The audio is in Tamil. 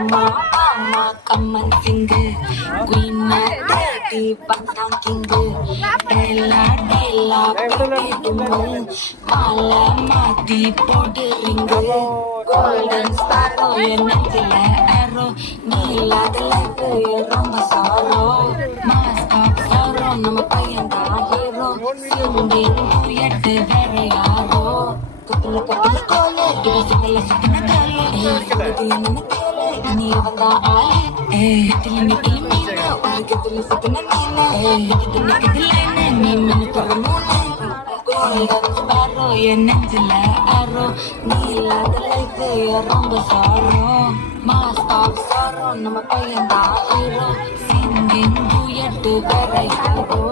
அம்மா அம்மா கம்மன் சிங்கு குயின் மேட்டி பட்டாங் கிங்கு டேலா டேலா பிடிடுமு மாலை மாத்தி போடுறீங்க கோல்டன் ஸ்பாரோ என் நெஞ்சில ஏரோ நீ இல்லாத லைஃப் ரொம்ப சாரோ மாஸ்டாப் சாரோ நம்ம பையன் தான் ஹீரோ சிங்கிங் டூயட் வேற யாரோ கப்பல கப்பல கோலே சிங்கல சிக்கன காலே சங்கதி என்ன கேளே நீ வந்தா ஆளே திலிமி திலிமீன உலகத்துல சிக்கன மீன திலிமி நீ மனு தரமூனே கோல்டன் ஸ்பாரோ என் நெஞ்சில ஏரோ நீ இல்லாத லைஃப் ரொம்ப சாரோ மாஸ்டாப் சாரோ நம்ம பையன் தான் ஹீரோ சிங்கிங் டூயட் வேற யாரோ